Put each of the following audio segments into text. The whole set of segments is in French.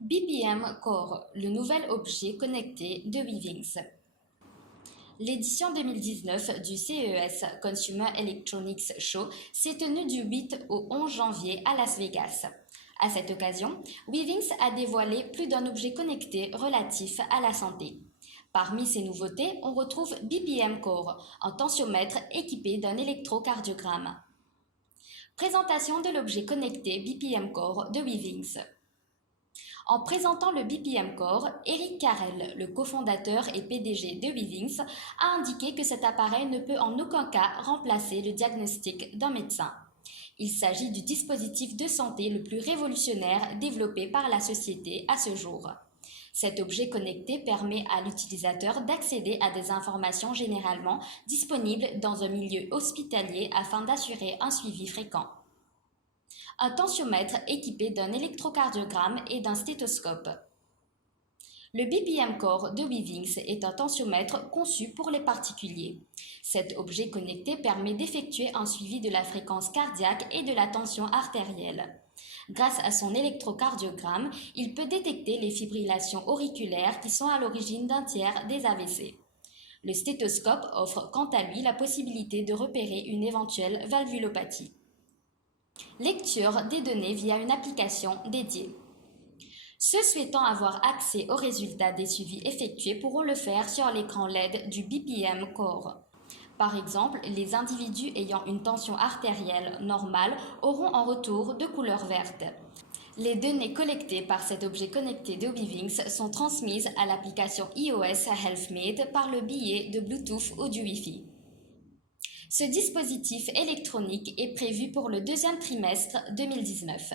BPM Core, le nouvel objet connecté de Weavings. L'édition 2019 du CES Consumer Electronics Show s'est tenue du 8 au 11 janvier à Las Vegas. À cette occasion, Weavings a dévoilé plus d'un objet connecté relatif à la santé. Parmi ces nouveautés, on retrouve BPM Core, un tensiomètre équipé d'un électrocardiogramme. Présentation de l'objet connecté BPM Core de Weavings. En présentant le BPM Core, Eric Carrel, le cofondateur et PDG de Weavings, a indiqué que cet appareil ne peut en aucun cas remplacer le diagnostic d'un médecin. Il s'agit du dispositif de santé le plus révolutionnaire développé par la société à ce jour. Cet objet connecté permet à l'utilisateur d'accéder à des informations généralement disponibles dans un milieu hospitalier afin d'assurer un suivi fréquent. Un tensiomètre équipé d'un électrocardiogramme et d'un stéthoscope. Le BPM Core de Weavings est un tensiomètre conçu pour les particuliers. Cet objet connecté permet d'effectuer un suivi de la fréquence cardiaque et de la tension artérielle. Grâce à son électrocardiogramme, il peut détecter les fibrillations auriculaires qui sont à l'origine d'un tiers des AVC. Le stéthoscope offre quant à lui la possibilité de repérer une éventuelle valvulopathie. Lecture des données via une application dédiée. Ceux souhaitant avoir accès aux résultats des suivis effectués pourront le faire sur l'écran LED du BPM Core. Par exemple, les individus ayant une tension artérielle normale auront en retour de couleur verte. Les données collectées par cet objet connecté de Weavings sont transmises à l'application iOS HealthMate par le biais de Bluetooth ou du Wi-Fi. Ce dispositif électronique est prévu pour le deuxième trimestre 2019.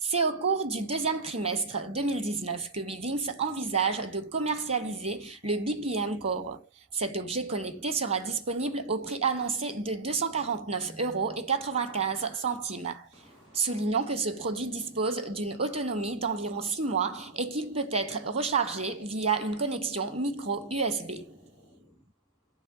C'est au cours du deuxième trimestre 2019 que Weavings envisage de commercialiser le BPM Core. Cet objet connecté sera disponible au prix annoncé de 249,95 €. Soulignons que ce produit dispose d'une autonomie d'environ 6 mois et qu'il peut être rechargé via une connexion micro USB.